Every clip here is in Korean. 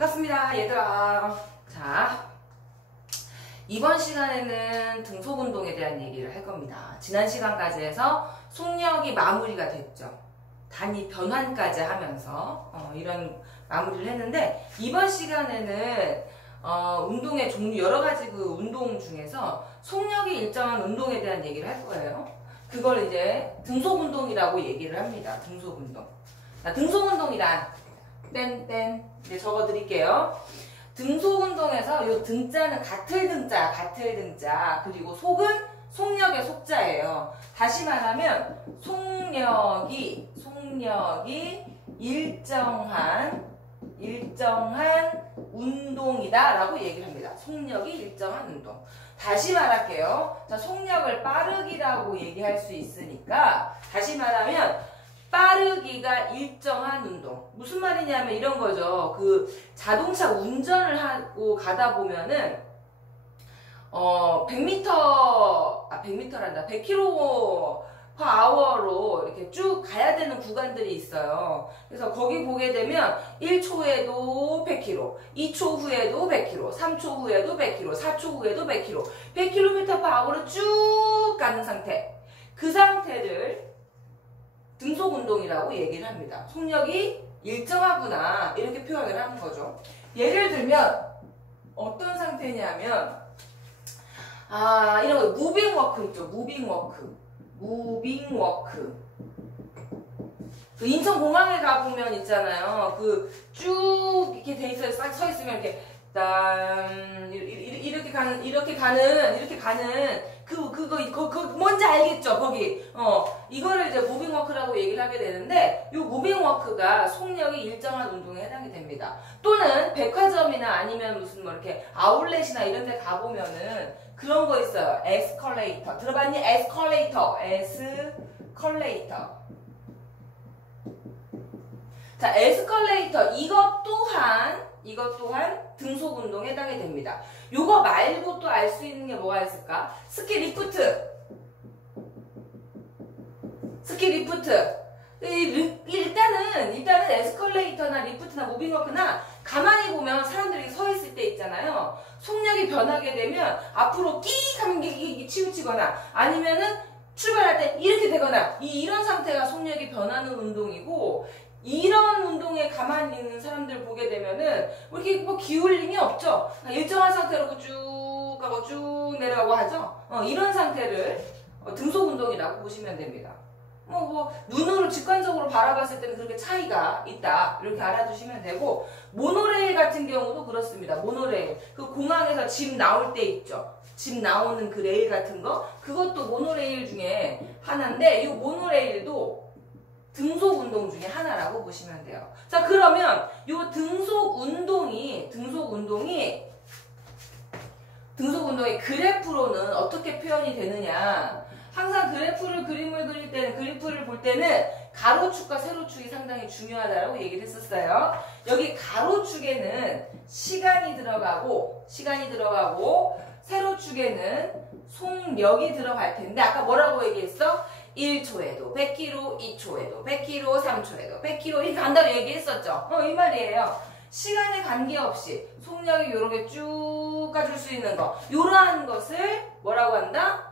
반갑습니다 얘들아. 자, 이번 시간에는 등속운동에 대한 얘기를 할 겁니다. 지난 시간까지 해서 속력이 마무리가 됐죠. 단위 변환까지 하면서 이런 마무리를 했는데, 이번 시간에는 운동의 종류, 여러 가지 그 운동 중에서 속력이 일정한 운동에 대한 얘기를 할 거예요. 그걸 이제 등속운동이라고 얘기를 합니다. 등속운동. 자, 등속운동이란 땡땡 이제 적어 드릴게요. 등속운동에서 요 등자는 같을 등자, 그리고 속은 속력의 속자예요. 다시 말하면 속력이 일정한 운동이다 라고 얘기를 합니다. 속력이 일정한 운동. 다시 말할게요. 자, 속력을 빠르기라고 얘기할 수 있으니까, 다시 말하면 빠르기가 일정한 운동. 무슨 말이냐면 이런 거죠. 그 자동차 운전을 하고 가다 보면은 100m로 이렇게 쭉 가야 되는 구간들이 있어요. 그래서 거기 보게 되면 1초에도 100km, 2초 후에도 100km, 3초 후에도 100km, 4초 후에도 100km, 100km/h로 쭉 가는 상태. 그 상태를 등속운동이라고 얘기를 합니다. 속력이 일정하구나, 이렇게 표현을 하는 거죠. 예를 들면 어떤 상태냐면 이런 거 무빙워크 있죠. 무빙워크. 그 인천공항에 가보면 있잖아요. 그 쭉 이렇게 돼 있어요. 싹 서 있으면 이렇게 이렇게 가는 그거 뭔지 알겠죠? 거기 이거를 이제 무빙워크라고 얘기를 하게 되는데, 이 무빙워크가 속력이 일정한 운동에 해당이 됩니다. 또는 백화점이나 아니면 무슨 뭐 이렇게 아울렛이나 이런 데 가보면은 그런 거 있어요. 에스컬레이터. 들어봤니? 에스컬레이터. 자, 에스컬레이터. 이것 또한 등속운동에 해당이 됩니다. 요거 말고 또 알 수 있는 게 뭐가 있을까? 스키리프트. 일단은 에스컬레이터나 리프트나 무빙워크나 가만히 보면 사람들이 서 있을 때 있잖아요. 속력이 변하게 되면 앞으로 끼 하는 게 치우치거나 아니면은 출발할 때 이렇게 되거나 이런 상태가 속력이 변하는 운동이고, 이런 운동에 가만히 있는 사람들 보게 되면은 이렇게 뭐 기울림이 없죠. 일정한 상태로 쭉 가고 쭉 내려가고 하죠. 이런 상태를 등속운동이라고 보시면 됩니다. 눈으로 직관적으로 바라봤을 때는 그렇게 차이가 있다, 이렇게 알아두시면 되고, 모노레일 같은 경우도 그렇습니다. 모노레일. 그 공항에서 집 나올 때 있죠. 집 나오는 그 레일 같은 거, 그것도 모노레일 중에 하나인데, 이 모노레일도 등속운동 중에 하나라고 보시면 돼요. 자, 그러면 이 등속운동의 그래프로는 어떻게 표현이 되느냐? 항상 그림을 볼 때는 가로축과 세로축이 상당히 중요하다고 얘기를 했었어요. 여기 가로축에는 시간이 들어가고 세로축에는 속력이 들어갈 텐데, 아까 뭐라고 얘기했어? 1초에도 100km, 2초에도 100km, 3초에도 100km 이렇게 간다고 얘기했었죠. 이 말이에요. 시간에 관계없이 속력이 이렇게 쭉 가줄 수 있는 거, 이러한 것을 뭐라고 한다?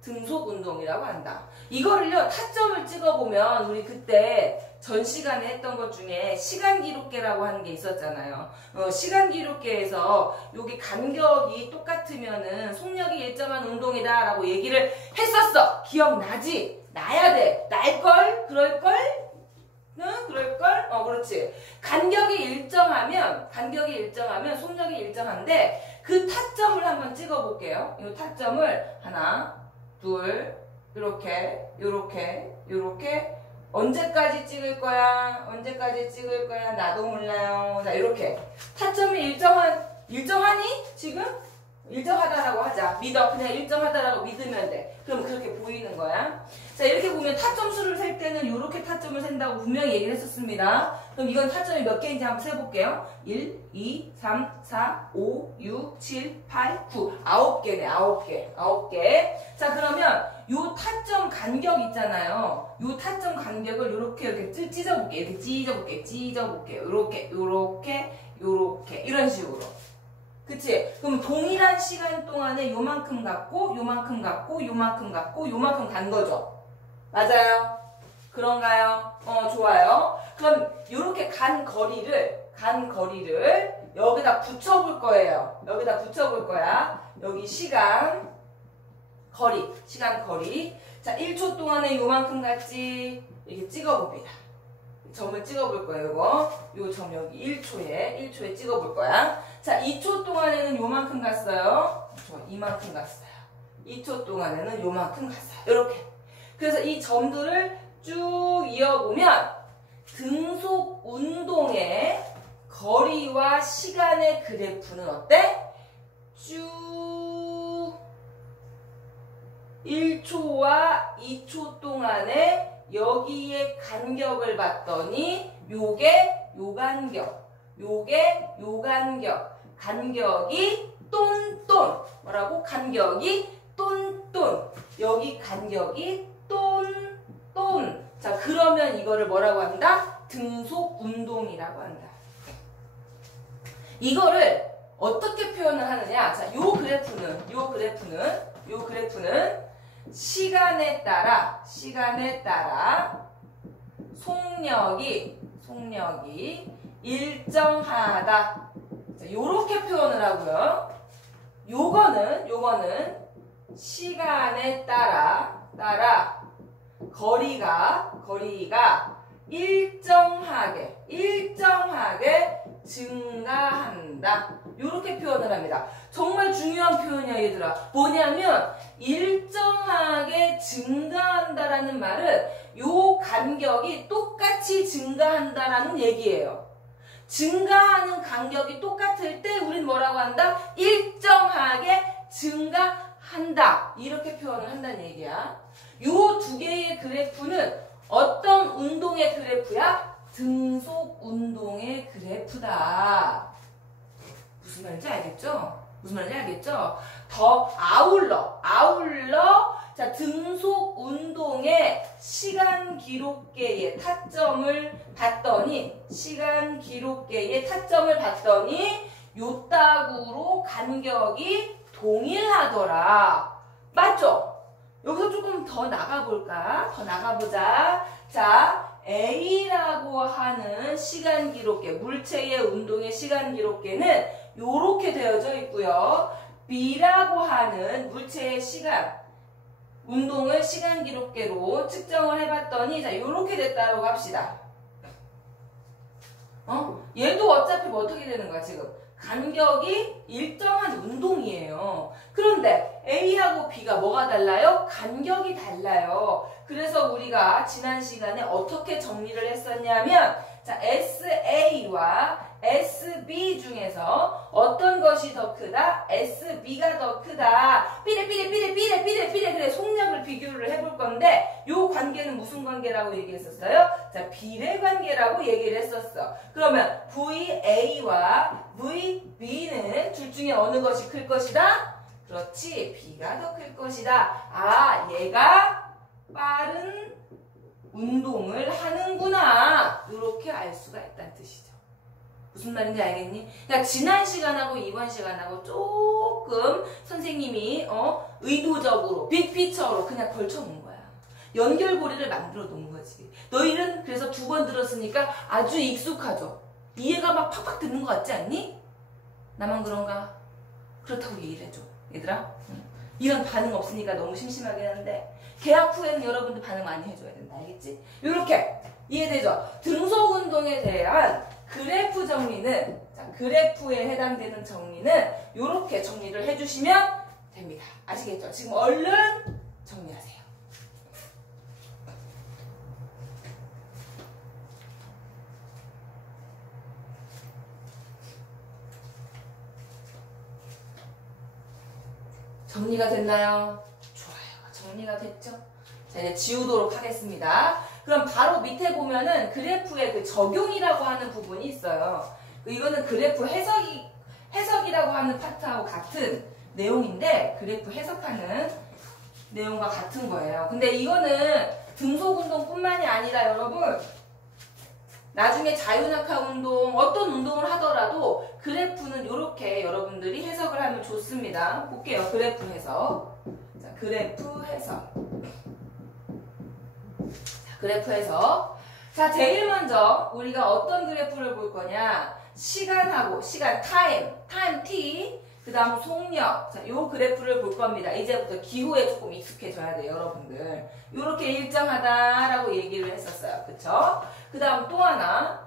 등속운동이라고 한다. 이거를요, 타점을 찍어보면 우리 그때 전 시간에 했던 것 중에 시간기록계라고 하는 게 있었잖아요. 시간기록계에서 여기 간격이 똑같으면은 속력이 일정한 운동이다 라고 얘기를 했었어. 기억나지? 나야 돼. 날걸? 그럴걸? 응? 그럴걸? 그렇지. 간격이 일정하면 속력이 일정한데, 그 타점을 한번 찍어볼게요. 이 타점을 하나, 둘, 요렇게 언제까지 찍을 거야? 나도 몰라요. 자, 이렇게 타점이 일정하니? 지금? 일정하다라고 하자. 믿어. 그냥 일정하다라고 믿으면 돼. 그럼 그렇게 보이는 거야. 자, 이렇게 보면 타점 수를 셀 때는 이렇게 타점을 센다고 분명히 얘기를 했었습니다. 그럼 이건 타점이 몇 개인지 한번 세볼게요. 1, 2, 3, 4, 5, 6, 7, 8, 9. 9개네, 9개. 자, 그러면 요 타점 간격 있잖아요. 요 타점 간격을 이렇게 찢어볼게요. 이렇게 찢어볼게요. 요렇게 이런 식으로. 그치? 그럼 동일한 시간 동안에 요만큼 갖고 요만큼 갖고 요만큼 갖고 요만큼 간 거죠. 맞아요? 그런가요? 좋아요. 그럼 요렇게 간 거리를 여기다 붙여볼 거예요. 여기다 붙여볼 거야. 여기 시간 거리. 자, 1초 동안에 요만큼 갔지? 이렇게 찍어봅니다. 점을 찍어볼 거예요, 이거. 요 점 여기 1초에 찍어볼 거야. 자, 2초 동안에는 요만큼 갔어요. 좋아, 이만큼 갔어요. 2초 동안에는 요만큼 갔어요. 이렇게. 그래서 이 점들을 쭉 이어보면 등속 운동의 거리와 시간의 그래프는 어때? 쭉 1초와 2초 동안에 여기에 간격을 봤더니 요게 요 간격, 요게 요 간격, 간격이 똔똔. 뭐라고? 간격이 똔똔. 여기 간격이 똔똔. 자, 그러면 이거를 뭐라고 한다? 등속 운동이라고 한다. 이거를 어떻게 표현을 하느냐? 자, 요 그래프는 시간에 따라 속력이 일정하다. 자, 요렇게 표현을 하고요. 요거는 시간에 따라 거리가 일정하게 증가한다. 요렇게 표현을 합니다. 정말 중요한 표현이야, 얘들아. 뭐냐면 일정하게 증가한다라는 말은 요 간격이 똑같이 증가한다라는 얘기예요. 증가하는 간격이 똑같을 때 우린 뭐라고 한다? 일정하게 증가한다. 이렇게 표현을 한다는 얘기야. 요 두 개의 그래프는 어떤 운동의 그래프야? 등속 운동의 그래프다. 무슨 말인지 알겠죠? 더 아울러. 자, 등속 운동의 시간 기록계의 타점을 봤더니 요따구로 간격이 동일하더라. 맞죠? 여기서 조금 더 나가보자. 자, A라고 하는 시간 기록계, 물체의 운동의 시간 기록계는 요렇게 되어져 있고요. B라고 하는 물체의 운동을 시간 기록계로 측정을 해봤더니, 자, 요렇게 됐다고 합시다. 얘도 어차피 뭐 어떻게 되는 거야, 지금? 간격이 일정한 운동이에요. 그런데 A하고 B가 뭐가 달라요? 간격이 달라요. 그래서 우리가 지난 시간에 어떻게 정리를 했었냐면, 자, SA와 SB 중에서 어떤 것이 더 크다? SB가 더 크다. 삐래. 그래, 속력을 비교를 해볼 건데, 요 관계는 무슨 관계라고 얘기했었어요? 자, 비례 관계라고 얘기를 했었어. 그러면 VA와 VB는 둘 중에 어느 것이 클 것이다? 그렇지, B가 더 클 것이다. 아, 얘가 빠른 운동을 하는구나. 이렇게 알 수가 있다는 뜻이죠. 무슨 말인지 알겠니? 그러니까 지난 시간하고 이번 시간하고 조금 선생님이 의도적으로 빅피처로 그냥 걸쳐놓은 거야. 연결고리를 만들어 놓은 거지. 너희는 그래서 2번 들었으니까 아주 익숙하죠. 이해가 막 팍팍 드는 것 같지 않니? 나만 그런가? 그렇다고 얘기를 해줘. 얘들아, 이런 반응 없으니까 너무 심심하긴 한데 개학 후에는 여러분들 반응 많이 해줘야 된다. 알겠지? 요렇게 이해되죠? 등속 운동에 대한 그래프 정리는, 자, 그래프에 해당되는 정리는 요렇게 정리를 해주시면 됩니다. 아시겠죠? 지금 얼른 정리하세요. 정리가 됐나요? 좋아요. 정리가 됐죠? 자, 이제 지우도록 하겠습니다. 그럼 바로 밑에 보면은 그래프의 그 적용이라고 하는 부분이 있어요. 이거는 그래프 해석이라고 하는 파트하고 같은 내용인데, 그래프 해석하는 내용과 같은 거예요. 근데 이거는 등속 운동뿐만이 아니라 여러분, 나중에 자유낙하 운동, 어떤 운동을 하더라도 그래프는 이렇게 여러분들이 해석을 하면 좋습니다. 볼게요. 그래프 해석. 자, 그래프 해석. 자, 그래프 해석. 자, 제일 먼저 우리가 어떤 그래프를 볼 거냐. 시간하고, 시간, 타임 t. 그 다음 속력. 자, 요 그래프를 볼 겁니다. 이제부터 기호에 조금 익숙해져야 돼요, 여러분들. 요렇게 일정하다라고 얘기를 했었어요. 그쵸? 그 다음 또 하나,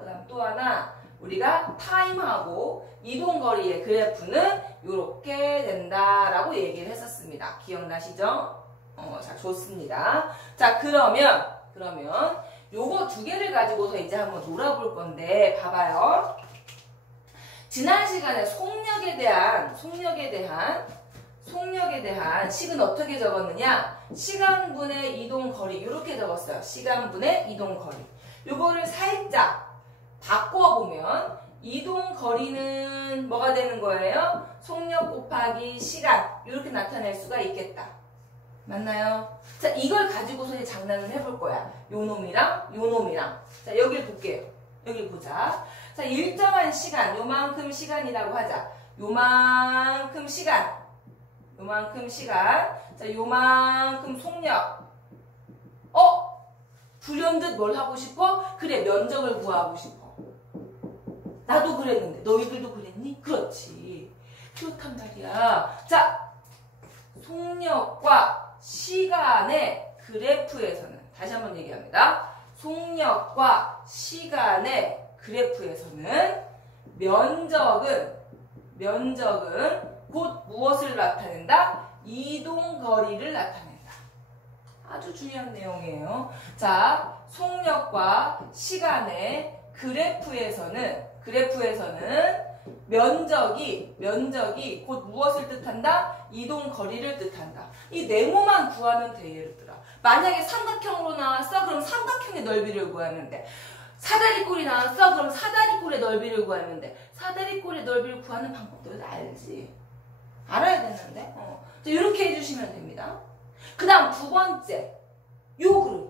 우리가 타임하고 이동거리의 그래프는 요렇게 된다라고 얘기를 했었습니다. 기억나시죠? 자, 좋습니다. 자, 그러면 요거 두 개를 가지고서 이제 한번 놀아볼 건데, 봐봐요. 지난 시간에 속력에 대한 식은 어떻게 적었느냐? 시간분의 이동거리 이렇게 적었어요. 시간분의 이동거리. 요거를 살짝 바꿔보면 이동거리는 뭐가 되는 거예요? 속력 곱하기 시간 이렇게 나타낼 수가 있겠다. 맞나요? 자, 이걸 가지고서 이제 장난을 해볼 거야. 요 놈이랑 자, 여기를 볼게요. 여기 보자. 자, 일정한 시간, 요만큼 시간이라고 하자. 요만큼 시간. 자, 요만큼 속력. 불현듯 뭘 하고 싶어? 그래, 면적을 구하고 싶어. 나도 그랬는데, 너희들도 그랬니? 그렇지. 그렇단 말이야. 자, 속력과 시간의 그래프에서는, 다시 한번 얘기합니다. 속력과 시간의 그래프에서는 면적은 곧 무엇을 나타낸다? 이동거리를 나타낸다. 아주 중요한 내용이에요. 자, 속력과 시간의 그래프에서는 면적이 곧 무엇을 뜻한다? 이동거리를 뜻한다. 이 네모만 구하면 돼, 얘들아. 만약에 삼각형으로 나왔어? 그럼 삼각형의 넓이를 구하면 돼. 사다리꼴이 나왔어? 그럼 사다리꼴의 넓이를 구하면 돼. 사다리꼴의 넓이를 구하는 방법도 알지? 알아야 되는데? 자, 이렇게 해주시면 됩니다. 그 다음 두 번째. 요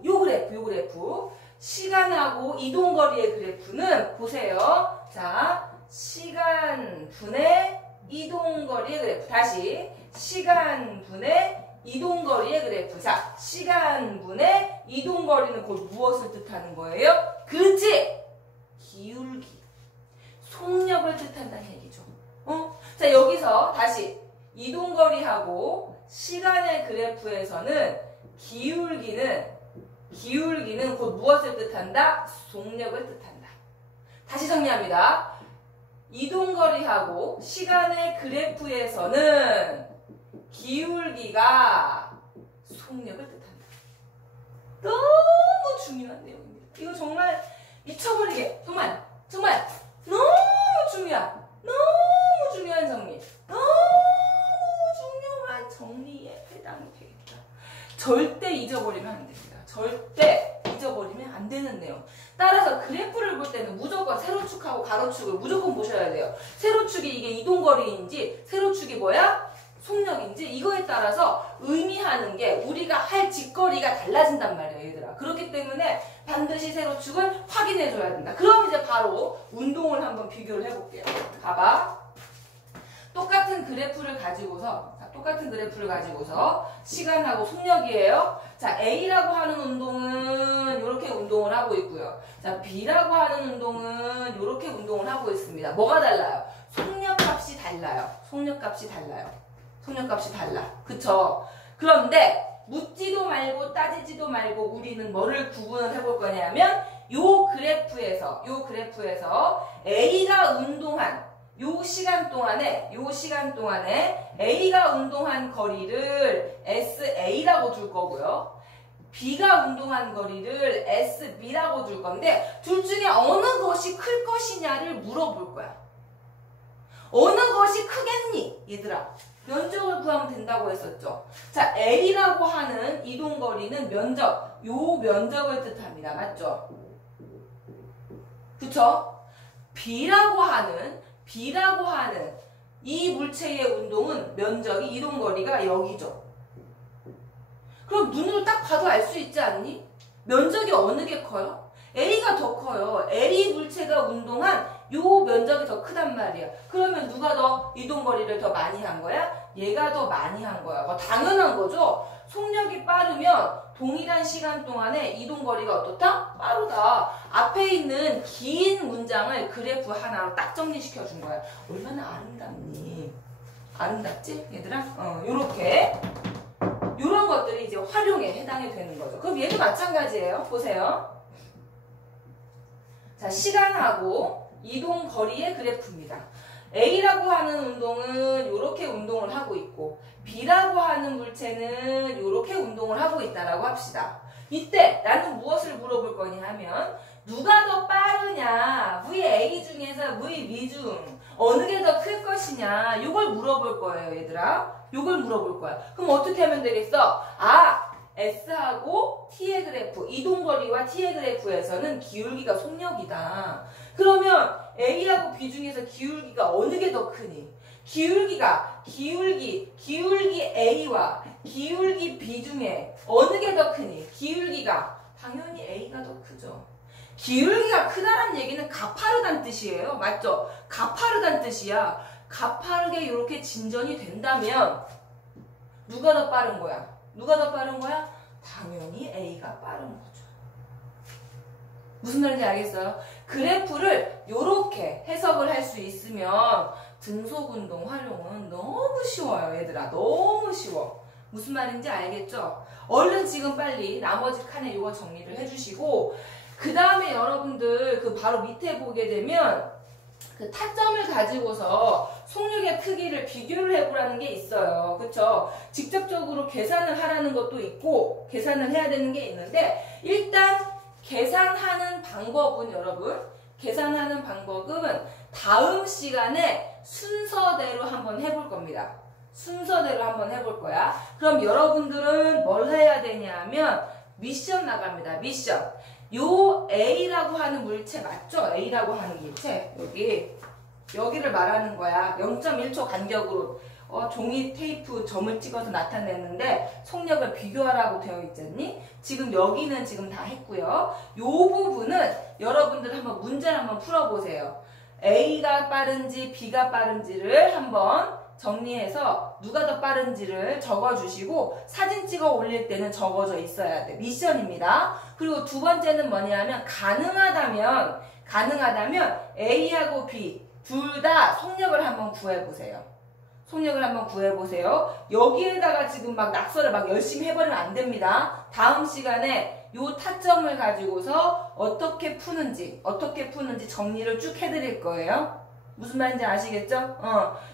그래프. 시간하고 이동거리의 그래프는 보세요. 자, 시간 분의 이동거리의 그래프. 다시. 시간 분의 이동거리의 그래프. 자, 시간 분의 이동거리는 곧 무엇을 뜻하는 거예요? 그렇지! 기울기. 속력을 뜻한다는 얘기죠. 자, 여기서 다시 이동거리하고 시간의 그래프에서는 기울기는 곧 무엇을 뜻한다? 속력을 뜻한다. 다시 정리합니다. 이동거리하고 시간의 그래프에서는 기울기가 속력을 뜻한다. 너무 중요한 내용입니다. 이거 정말 미쳐버리게 정말 너무 중요한 정리. 너무 중요한 정리에 해당이 되겠다. 절대 잊어버리면 안 됩니다. 절대 잊어버리면 안 되는 내용. 따라서 그래프를 볼 때는 무조건 세로축하고 가로축을 무조건 보셔야 돼요. 세로축이 이게 이동거리인지 세로축이 뭐야? 속력인지 이거에 따라서 의미하는 게 우리가 할 직거리가 달라진단 말이에요, 얘들아. 그렇기 때문에 반드시 세로축을 확인해줘야 된다. 그럼 이제 바로 운동을 한번 비교를 해볼게요. 봐봐. 똑같은 그래프를 가지고서 시간하고 속력이에요. 자, A라고 하는 운동은 이렇게 운동을 하고 있고요. 자, B라고 하는 운동은 이렇게 운동을 하고 있습니다. 뭐가 달라요? 속력값이 달라. 그쵸? 그런데 묻지도 말고 따지지도 말고 우리는 뭐를 구분을 해볼 거냐면 요 그래프에서 A가 운동한 요 시간 동안에 A가 운동한 거리를 SA라고 줄 거고요. B가 운동한 거리를 SB라고 줄 건데 둘 중에 어느 것이 클 것이냐를 물어볼 거야. 어느 것이 크겠니? 얘들아. 면적을 구하면 된다고 했었죠. 자, A라고 하는 이동거리는 면적, 요 면적을 뜻합니다. 맞죠? 그쵸? B라고 하는 이 물체의 운동은 면적이 이동거리가 여기죠. 그럼 눈으로 딱 봐도 알 수 있지 않니? 면적이 어느 게 커요? A가 더 커요. A 물체가 운동한 요 면적이 더 크단 말이야. 그러면 누가 더 이동거리를 더 많이 한 거야? 얘가 더 많이 한 거야. 당연한 거죠. 속력이 빠르면 동일한 시간 동안에 이동거리가 어떻다? 빠르다. 앞에 있는 긴 문장을 그래프 하나로 딱 정리시켜 준 거야. 얼마나 아름답니? 아름답지? 얘들아? 요렇게. 요런 것들이 이제 활용에 해당이 되는 거죠. 그럼 얘도 마찬가지예요. 보세요. 자, 시간하고 이동 거리의 그래프입니다. A라고 하는 운동은 이렇게 운동을 하고 있고 B라고 하는 물체는 이렇게 운동을 하고 있다라고 합시다. 이때 나는 무엇을 물어볼 거냐 하면 누가 더 빠르냐, VA 중에서 VB 중 어느 게 더 클 것이냐 이걸 물어볼 거예요. 얘들아. 이걸 물어볼 거야. 그럼 어떻게 하면 되겠어? S하고 T의 그래프, 이동거리와 T의 그래프에서는 기울기가 속력이다. 그러면 A하고 B 중에서 기울기가 어느 게 더 크니? 기울기 A와 기울기 B 중에 어느 게 더 크니? 기울기가 당연히 A가 더 크죠. 기울기가 크다란 얘기는 가파르다는 뜻이에요. 맞죠? 가파르다는 뜻이야. 가파르게 이렇게 진전이 된다면 누가 더 빠른 거야? 누가 더 빠른 거야? 당연히 A가 빠른 거죠. 무슨 말인지 알겠어요? 그래프를 이렇게 해석을 할 수 있으면 등속운동 활용은 너무 쉬워요. 얘들아. 너무 쉬워. 무슨 말인지 알겠죠? 얼른 지금 빨리 나머지 칸에 이거 정리를 해주시고 그 다음에 여러분들 그 바로 밑에 보게 되면 그 타점을 가지고서 속력의 크기를 비교를 해보라는 게 있어요. 그쵸? 직접적으로 계산을 하라는 것도 있고 계산을 해야 되는 게 있는데 일단 계산하는 방법은 여러분 계산하는 방법은 다음 시간에 순서대로 한번 해볼 겁니다. 순서대로 한번 해볼 거야. 그럼 여러분들은 뭘 해야 되냐면 미션 나갑니다. 미션. 요 A라고 하는 물체 맞죠? A라고 하는 물체 여기를 말하는 거야. 0.1초 간격으로 종이 테이프 점을 찍어서 나타냈는데 속력을 비교하라고 되어 있잖니? 지금 여기는 지금 다 했고요. 요 부분은 여러분들 한번 문제를 한번 풀어보세요. A가 빠른지 B가 빠른지를 한번 정리해서 누가 더 빠른지를 적어주시고 사진 찍어 올릴 때는 적어져 있어야 돼. 미션입니다. 그리고 두 번째는 뭐냐면 가능하다면 A하고 B 둘 다 속력을 한번 구해보세요. 속력을 한번 구해보세요. 여기에다가 지금 막 낙서를 막 열심히 해버리면 안 됩니다. 다음 시간에 요 타점을 가지고서 어떻게 푸는지 정리를 쭉 해드릴 거예요. 무슨 말인지 아시겠죠?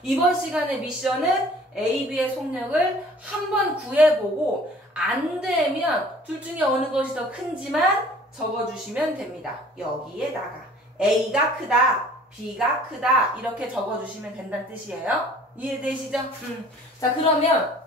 이번 시간의 미션은 A, B의 속력을 한번 구해보고 안 되면 둘 중에 어느 것이 더 큰지만 적어주시면 됩니다. 여기에다가 A가 크다, B가 크다 이렇게 적어주시면 된다는 뜻이에요. 이해되시죠? 자, 그러면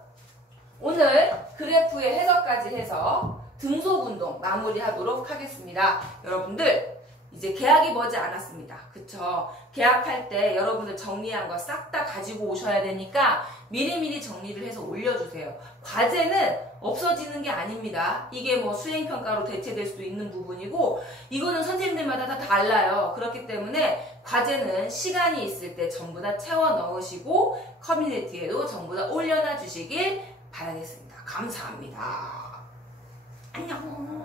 오늘 그래프의 해석까지 해서 등속운동 마무리하도록 하겠습니다. 여러분들 이제 개학이 머지 않았습니다. 그쵸? 개학할 때 여러분들 정리한 거 싹 다 가지고 오셔야 되니까 미리미리 정리를 해서 올려주세요. 과제는 없어지는 게 아닙니다. 이게 뭐 수행평가로 대체될 수도 있는 부분이고 이거는 선생님들마다 다 달라요. 그렇기 때문에 과제는 시간이 있을 때 전부 다 채워 넣으시고 커뮤니티에도 전부 다 올려놔 주시길 바라겠습니다. 감사합니다. 안녕.